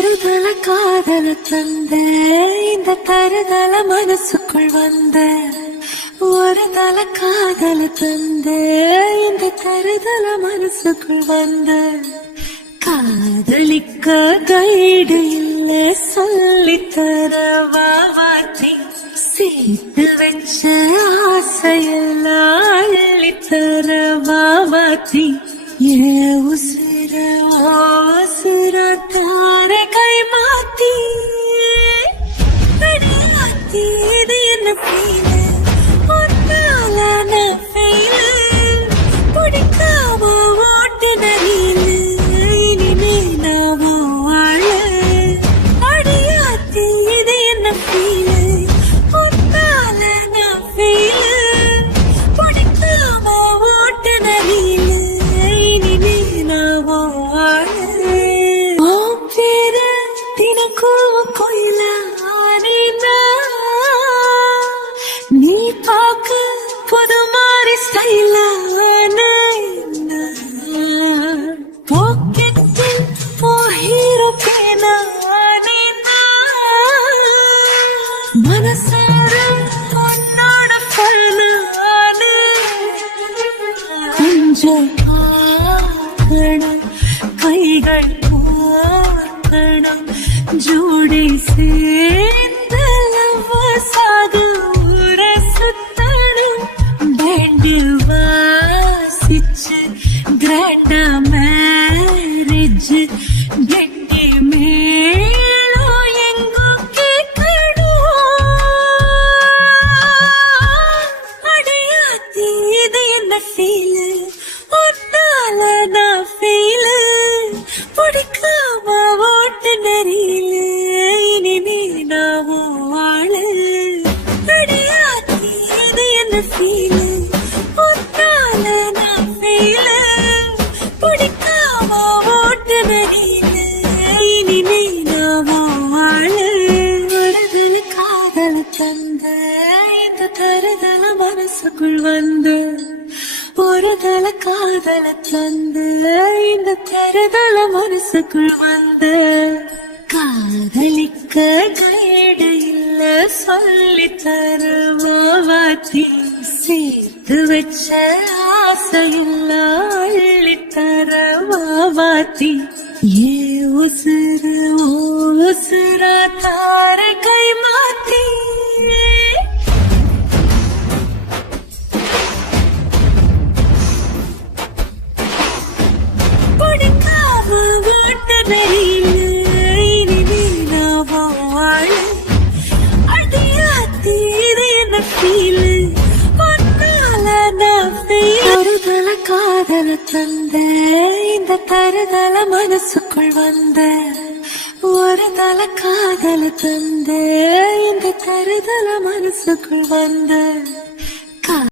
ஒரு தல காதல தந்த இந்த தருதல மனசுக்குள் வந்த ஒரு தல காதல தந்த இந்த தருதல மனசுக்குள் வந்த காதலிக்க கைடு இல்ல சொல்லித்தர வாவாத்தி சேர்த்து வச்ச ஆசையெல்லாம் அள்ளித்தர வாவாத்தி ஏ உசிர உசிர தார கை மாத்தி அடியாத்தி இது என்ன ஃபீல் ஒன்னால நான் ஃபெயில் பிடிக்காம ஓட்டு நரியில் இனிமே நான் வாழ அடியாத்தி இது என்ன ஃபீல் ஒன்னால நான் ஃபெயில் பிடிக்காம ஓட்டு நரியில் நீ பாக்க புது மாதிரி ஸ்டைல பாக்கெட்டில் ஹீரோ பேனா மனசார உன்னோட பண்ண கொஞ்சம் பார்க்கணும் கைகள் பார்க்கணும் ஜோடி சேர்ந்து சாக ஊர சுத்தணும் பேண்டு வாசிச்சு கிராண்டா மேரேஜ் கெட்டி மேளோ எங்கோ கேட்கணும் அடையாத்தி இது என்ன ஃபீல் ஒன்னால நான் ஃபீல் பிடிக்காம ஓட்டு நரியில இனிமே நான் வாழ அடையாத்தி இது என்ன ஃபீல் ஒன்னால நான் ஃபீல் பிடிக்காம ஓட்டு நரியில இனிமே நான் வாழ வருதல் காதல தந்த இந்த தருதல மனசுக்குள் வந்து ஒரு தல காதல தந்து இந்த தருதல மனசுக்குள் வந்து காதலிக்க கைடு இல்ல சொல்லித்தர வாவாத்தி சேர்த்து வச்ச ஆசையில்ல அள்ளித்தர வாவாத்தி ஏ உசுறு உசுரா தார கை மாத்தி காதல தந்த இந்த தருதல மனசுக்குள் வந்த ஒரு தல காதல தந்த இந்த தருதல மனசுக்குள் வந்த